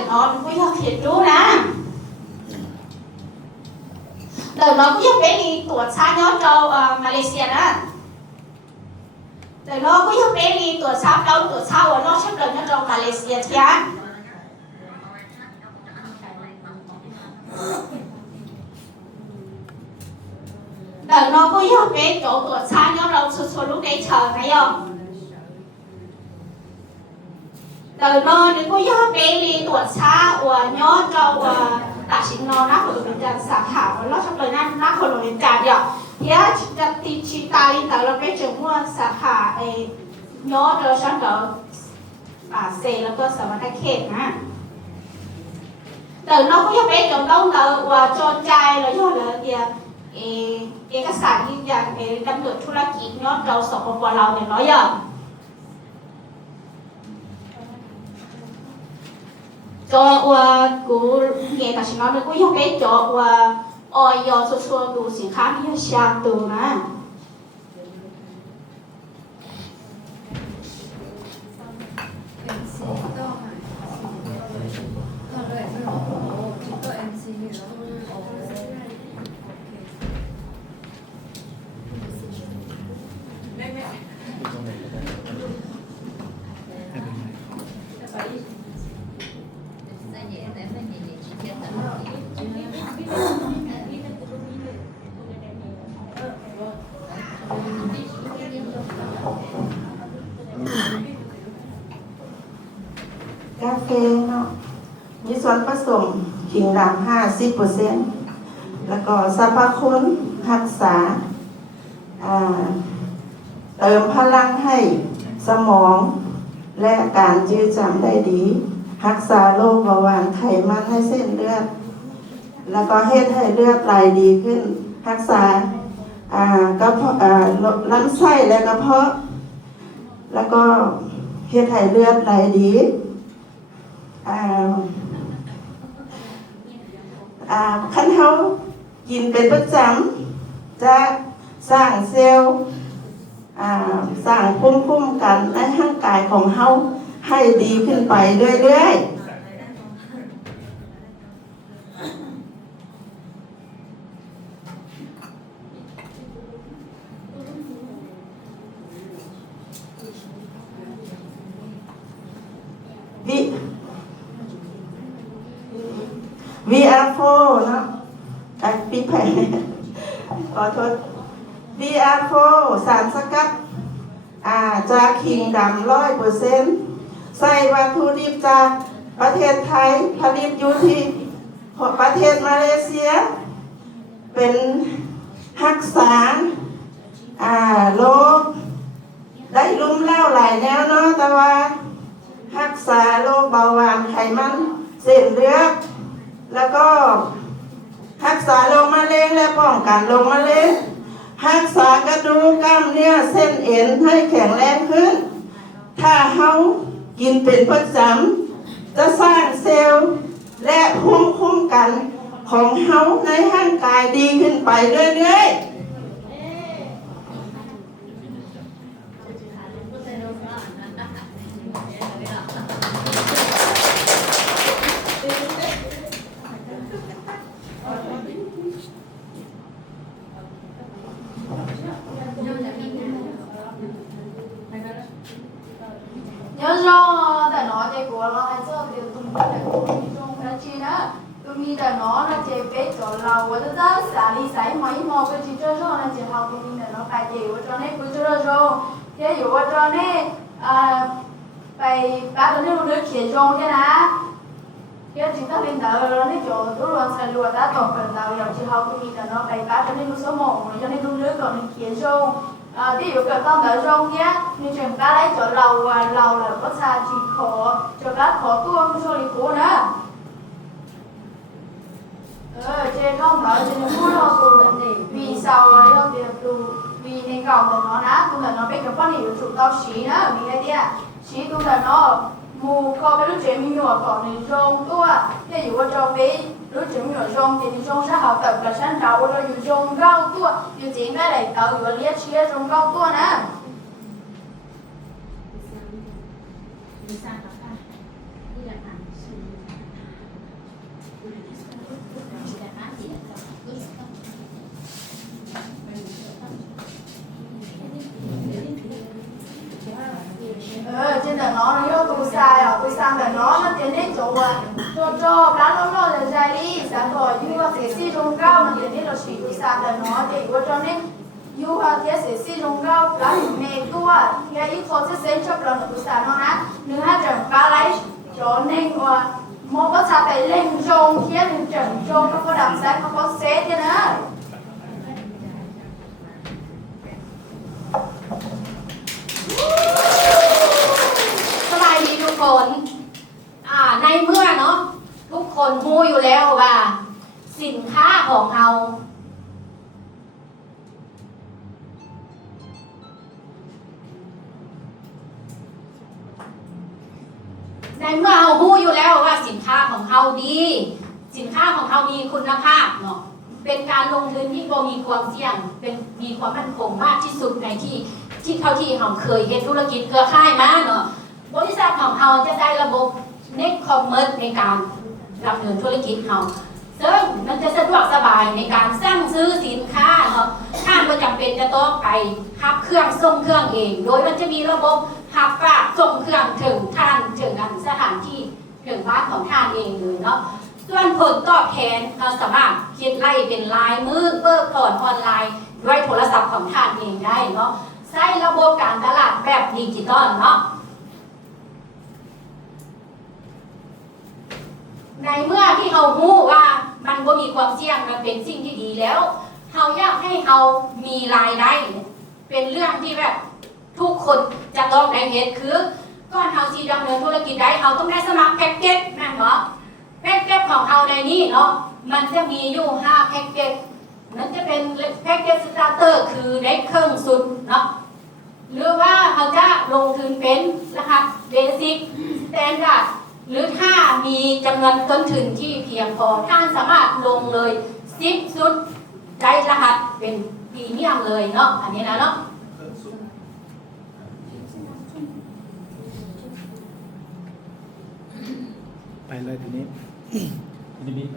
đời nó cũng học thiệt chú nè đời nó cũng học bé đi tuột xa nhớ cho Malaysia đó đời nó cũng học bé đi tuột xa đâu tuột xa ở nó sắp đời nhớ cho Malaysia chứ đời nó cũng học bé chỗ tuột xa nhớ đâu số lúc đấy chờ này không đời nó nếu có nhớ bé đi tuột xa và nhớ cho ta chính nó nát của mình đang sạc hảo nó trong đời nát của mình chả được nhớ thì chỉ ta đi tới là bé chúng mua sạc hảo nhớ cho sáng đó xe là cơ sở mà thay khen ha đời nó có nhớ bé trong đâu là và cho trai là nhớ là cái các sản như dạng cái đâm được thu la kỹ nhớ đầu sổ của quả lòng để nói giờ cho cú nghe ta chỉ nói được cú học cái chỗ oi yo số số đủ sự khác như sang từ nèกาแฟเนาะมีส่วนผสมขิงดำ 50% แล้วก็สรรพคุณรักษาเติมพลังให้สมองและการจื้อจำได้ดีรักษาโรคเบาหวานไขมันให้เส้นเลือดแล้วก็เฮ็ดให้เลือดไหลดีขึ้นรักษากระเพาะลำไส้และกระเพาะแล้วก็เฮ็ดให้เลือดไหลดีคันเฮากินเป็นประจำจะสร้างเซลล์สร้างภูมิคุ้มกันในร่างกายของเฮาให้ดีขึ้นไปเรื่อยๆVR4 เนาะปีแผ่ขอโทษ VR4 สารสกัดจากขิงดำ 100% ใส่วัตถุดิบจากประเทศไทยผลิตอยู่ที่ประเทศมาเลเซียเป็นรักษาโรคได้ลุ่มเล่าหลายแนวเนาะแต่ว่ารักษาโรคเบาหวานไขมันเส้นเลือดแล้วก็รักษาโรคมะเร็งและป้องกันโรคมะเร็งรักษากระดูกกล้ามเนื้อเส้นเอ็นให้แข็งแรงขึ้นถ้าเฮากินเป็นประจำจะสร้างเซลล์และภูมิคุ้มกันของเฮาในร่างกายดีขึ้นไปเรื่อยๆnhớ do tại nó thì của nó hay cho thì tụi mình để của trong cái chi đó tụi mình để nó chỉ biết cho lâu và tất cả xả đi xài mấy mò cái chi cho nó chỉ học tụi mình để nó phải chịu cho nên cứ cho rồi cái dụ cho nên phải ba đứa nó đứa kia trong cái nào cái chỉ ta lên đầu nó chỗ tụi nó xài lúa đã tổng phần đầu giờ chỉ học tụi mình để nó phải ba cho nên nó số 1 cho nên đứa đứa còn kia trong ví dụ cái con đỡ rong nhé như trường cá lấy chỗ lầu và lầu là có xa chỉ khó cho cá khó tua không cho đi cố nữa trên không đỡ cho nên muốn lo tù lệnh để vì sao rồi không thì tù vì nên cầu thì nó nát tù là nó biết cái con hiểu chủ tao xí nữa vì cái kia xí tù là nó mù có cái lúc chuyện mình nhỏ còn thì rong tua ví dụ cho bé lúc chuyện nhỏ rong thì rong sẽ học tập là sáng đầu rồi dù rong rau tua dù chỉ cái này tạo vừa liếc chia rong rau tua nè sang là nó tiến đến chỗ cho bán nó là dài đi sáng rồi như là sẽ si rong cao nó tiến đến là chỉ của sang là nó để của cho nên như là thế sẽ si rong cao là mẹ tua cái ít thôi sẽ xem cho lần của sang nó nát nữa hai trận ba lấy cho nên một có sao phải lên rong kia lên trận rong nó có đậm sáng nó có xé thế nữaสบายดีทุกคนในเมื่อเนาะทุกคนรู้อยู่แล้วว่าสินค้าของเราในเมื่อเรารู้อยู่แล้วว่าสินค้าของเราดีสินค้าของเรามีคุณภาพเนาะเป็นการลงทุนที่บ่มีความเสี่ยงเป็นมีความมั่นคงมากที่สุดในที่เท่าที่เราเคยเฮ็ดธุรกิจเครือข่ายมาเนาะบริษัทของเราจะได้ระบบ Net Commerce ในการดำเนินธุรกิจเราซึ่งมันจะสะดวกสบายในการสั่งซื้อสินค้าเนาะท่านก็จำเป็นจะต้องไปรับเครื่องส่งเครื่องเองโดยมันจะมีระบบรับฝากส่งเครื่องถึงท่านถึงสถานที่ถึงบ้านของท่านเองเลยเนาะส่วนผลตอบแทนเราสามารถคิดไล่เป็นรายมื้อเปิดถอนออนไลน์ด้วยโทรศัพท์ของท่านเองได้เนาะใช้ระบบการตลาดแบบดิจิตอลเนาะในเมื่อที่เรารู้ว่ามันก็มีความเสี่ยงมันเป็นสิ่งที่ดีแล้วเราอยากให้เรามีรายได้เป็นเรื่องที่แบบทุกคนจะต้องได้เห็นคือก่อนเราที่ดำเนินธุรกิจได้เราต้องได้สมัครแพ็กเกจนั่นเนาะแพ็กเกจของเราในนี้เนาะมันจะมีอยู่5แพ็กเกจนั่นจะเป็นแพ็กเกจสตาร์เตอร์คือได้เครื่องสุดเนาะหรือว่าเขาจะลงทุนเป็นรหัสเบสิกสแตนดาร์ดหรือถ้ามีจำนวนต้นทุนที่เพียงพอท่านสามารถลงเลย10ชุดได้รหัสเป็นพรีเมียมเลยเนาะอันนี้นะเนาะไปเลยทีนี้ทีนี้ไป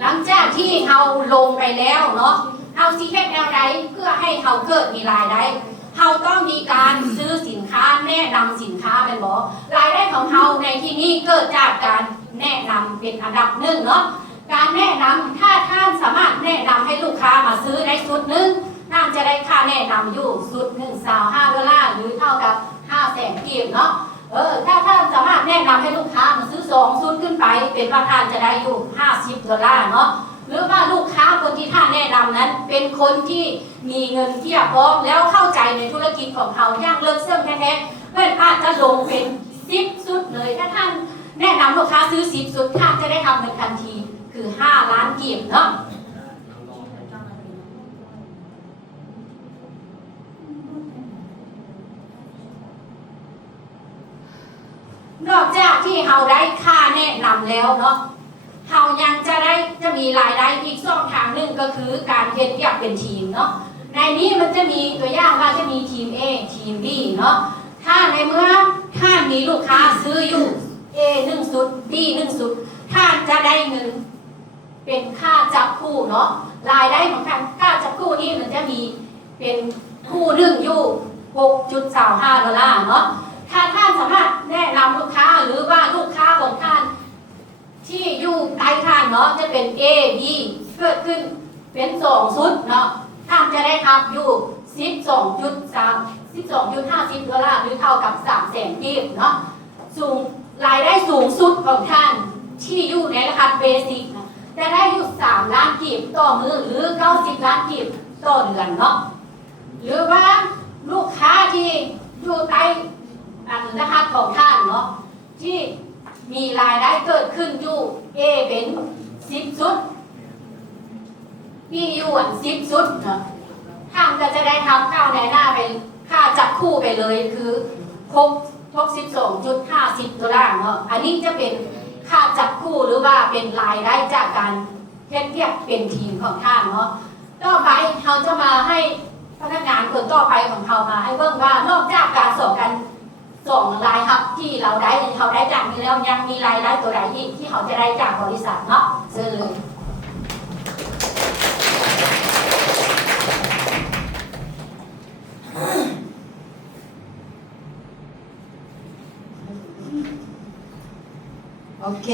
หลังจากที่เราลงไปแล้วเนาะเราซีเฮ็ดแนวใดเพื่อให้เราเกิดมีรายได้เราต้องมีการซื้อสินค้าแนะนำสินค้าเป็นบ่รายได้ของเราในที่นี้เกิดจากการแนะนำเป็นอันดับหนึ่งเนาะการแนะนำถ้าท่านสามารถแนะนำให้ลูกค้ามาซื้อได้ชุดหนึ่งท่านจะได้ค่าแนะนำอยู่ชุด$1.25หรือเท่ากับ500,000 กีบเนาะถ้าท่านสามารถแนะนำให้ลูกค้ามาซื้อ2ชุดขึ้นไปเป็นว่าท่านจะได้อยู่$50เนาะหรือว่าลูกค้าคนที่ท่านแนะนำนั้นเป็นคนที่มีเงินเพียบพร้อมแล้วเข้าใจในธุรกิจของเขาอย่างเลิศเสื่อมแท้ๆเพื่อนอาจจะลงเป็น10ชุดเลยถ้าท่านแนะนำลูกค้าซื้อ10ชุดท่านจะได้ทำเงินทันทีคือ5 ล้านกีบเนาะนอกจากที่เราได้ค่าแนะนำแล้วเนาะเรายังจะมีรายได้อีกช่องทางหนึ่งก็คือการเฮ็ดเรียกเป็นทีมเนาะในนี้มันจะมีตัวอย่างว่าจะมีทีม A ทีม B เนาะถ้าในเมื่อท่านมีลูกค้าซื้ออยู่ A 1ชุด B 1ชุดท่านจะได้เงินเป็นค่าจับคู่เนาะรายได้ของท่านค่าจับคู่นี้มันจะมีเป็นคู่หนึ่งอยู่$6.25เนาะถ้าท่านสามารถแนะนำลูกค้าหรือว่าลูกค้าของท่านที่อยู่ใต้ท่านเนาะจะเป็น A B เกิดขึ้นเป็น2ชุดเนาะท่านจะได้รับอยู่$12.50หรือเท่ากับ300,000 กีบเนาะสูงรายได้สูงสุดของท่านที่อยู่ในรหัสเบสิกนะจะได้อยู่3 ล้านกีบต่อมื้อหรือ90 ล้านกีบต่อเดือนเนาะหรือว่าลูกค้าที่อยู่ใต้รหัสของท่านเนาะที่มีรายได้เกิดขึ้นอยู่ A เป็น10ชุด B อยู่10ชุดเนาะท่านก็จะได้ทำค่าในหน้าเป็นค่าจับคู่ไปเลยคือ$62.50เนาะอันนี้จะเป็นค่าจับคู่หรือว่าเป็นรายได้จากการเฮ็ดเรียกเป็นทีมของท่านเนาะต่อไปเราจะมาให้ พนักงานคนต่อไปของเขามาให้เบิ่งว่านอกจากการสองรายครับที่เขาได้จากนี้แล้วยังมีรายได้ตัวใดที่เขาจะได้จากบริษัทเนาะเชิญเลยโอเค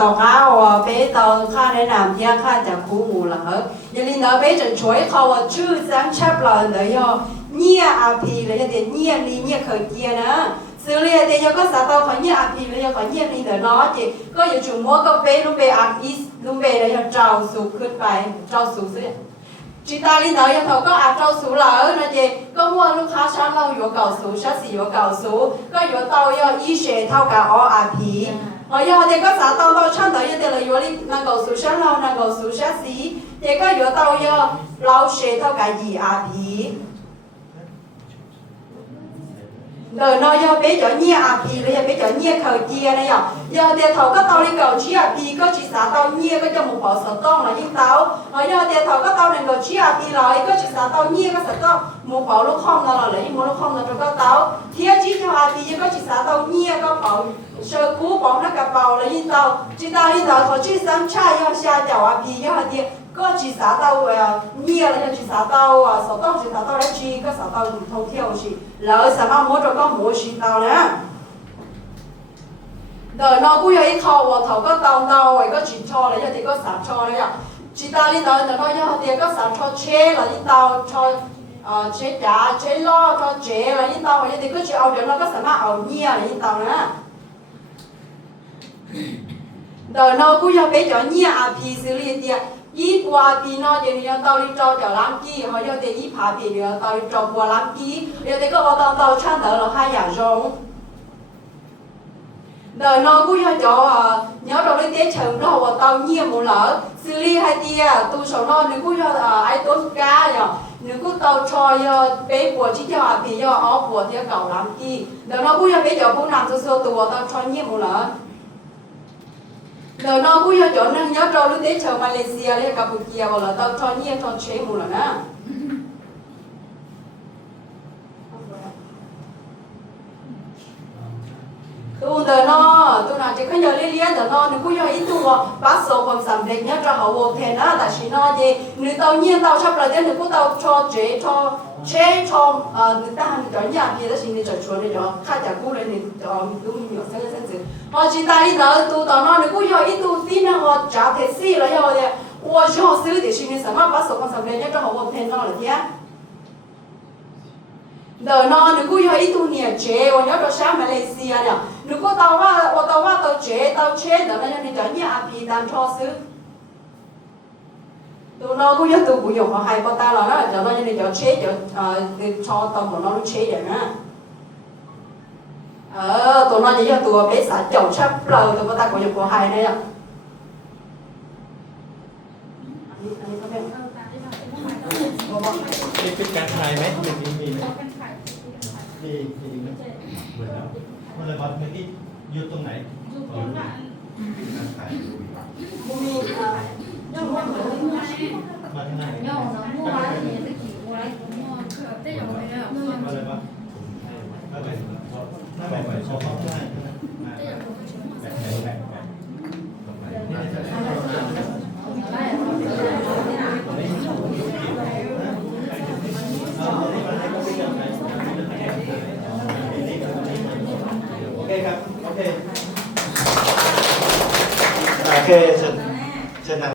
ต่อข้าวเป้ต่อข้าแนะนำที่ข้าจะคู่หมู่ละเหรออย่าลืมนะเป้จะช่วยเขาชื่อสังชับเราเดี๋ยวเนี่ยอาพีเลยเดี๋ยวเนี่ยลีเนี่ยเคยเกียนะซื้อเลยเดี๋ยวก็สาตัวของเนี่ยอาพีเลยของเนี่ยลีเดี๋ยวน้อจีก็อยู่จุ่มมัวก็เป้ลุงเป้อาอีสลุงเป้เลยเจ้าสูงขึ้นไปเจ้าสูงสิจิตาลีเดี๋ยวเขาก็อาเจ้าสูงแล้วนะจีก็มัวลูกค้าชั้นเราอยู่เก่าสูงชั้นสี่อยู่เก่าสูงก็อยู่เตาอีเฉเท่ากับอาพี我要这个啥到唱到一点了，有哩能够数上老，能够数下西，这个有到要老舌头个二皮。rồi nó do bé cho nhia api rồi bé cho nhia khởi kia này ạ do để thầu có tao đi cầu chi api có chỉ xả tao nhia có cho một bộ sở tông là những tao do để thầu có tao này cầu chi api lại có chỉ xả tao nhia có sở tông một bộ lúc không là lấy một lúc không là cho tao thiết chỉ cho api có chỉ xả tao nhia có bộ sơ cú bộ nó cả bầu là những tao chỉ tao đi tao thầu chỉ sáng trai do xa chào api do thì có chỉ xả tao nhia là chỉ xả tao sở tông chỉ xả tao lấy chi có xả tao thông theo chỉ lỡ xả bao mỗi cho mua chỉ tao nè đời nó cũng有一套我头个当当为个只错了，有啲个啥错了呀？只道呢道就讲有啲个啥错车了，呢道错车架车ล้错车了，呢道有啲个只เอา咗那个什么เอาเนี่ย了，呢道呢？đời nó cũng有俾咗เนี่ยอาพีxử lý啲。อีปัวปีนอเดี๋ยวนี้ตอนนี้เราจะล้างกี้เขาเดี๋ยวอีผาปีเดี๋ยวตอนนี้เราปัวล้างกี้เดี๋ยวก็เอาตอนช่างเดี๋ยวเราให้อย่างจงเดี๋ยวน้องกูอยากจะnhớ đầu lên tế trường đó và tao nhiều một lỡ xử lý hai tia tu sổ nó nếuกูอยai tốt cá rồi nếuกูtao cho bé của chỉ cho bị do ó của theo cầu làm kiaเดี๋ยวน้องกูอยากbé cho cô làm sơตัวtao cho nhiều một lỡ đời nó cũng nhớ nên nhớ đâu lúc đấy chờ Malaysia đấy Campuchia vào là tao cho nhiên cho chế một lần á tu đời nó tu nào chỉ có nhớ liên liên đời nó nếu cũng nhớ ít tu bắt số còn sắm đẹp nhớ cho họ vô thèn á tại vì nó gì nếu tao nhiên tao sắp lại nếu cũng tao cho chế cho người ta hàng cho nhà kia đó chính là cho chuột này cho khai trả cũ này cho mình đúng nhiều sáng sáng họ chỉ ta đi đó tu tao nó nếu cũng nhớ ít tu tin là họ trả thế gì là do vậy 我去họ xử thì chính là什么把手còn sắm đẹp nhớ cho họ vô thèn nó là thế đời nó nếu cũng nhớ ít tu nhiều chế và nhớ cho sáng Malaysia nè nếu cũng tao chế đó là nên cho nhà kia làm cho xử tụi nó cũng tụi cũng dùng họ hay bao ta là nó cho nó như cho chế cho tao của nó chế vậy nè tụi nó chỉ cho tụi bé xả chậu sắp lờ tụi ta cũng dùng của hay đây ạเป็นการถ่ายไหมอย่างนี้มีไหมดีดีนะเหมือนแล้วมันเลยว่าเมื่อกี้อยู่ตรงไหนอยู่ตรงไหนการถ่ายมีมาทางไหน要我能摸完你自己过来摸，可这种没有。 มาเลยว่าถ้าแบบเขาได้แบบโอเคครับโอเคเชิญ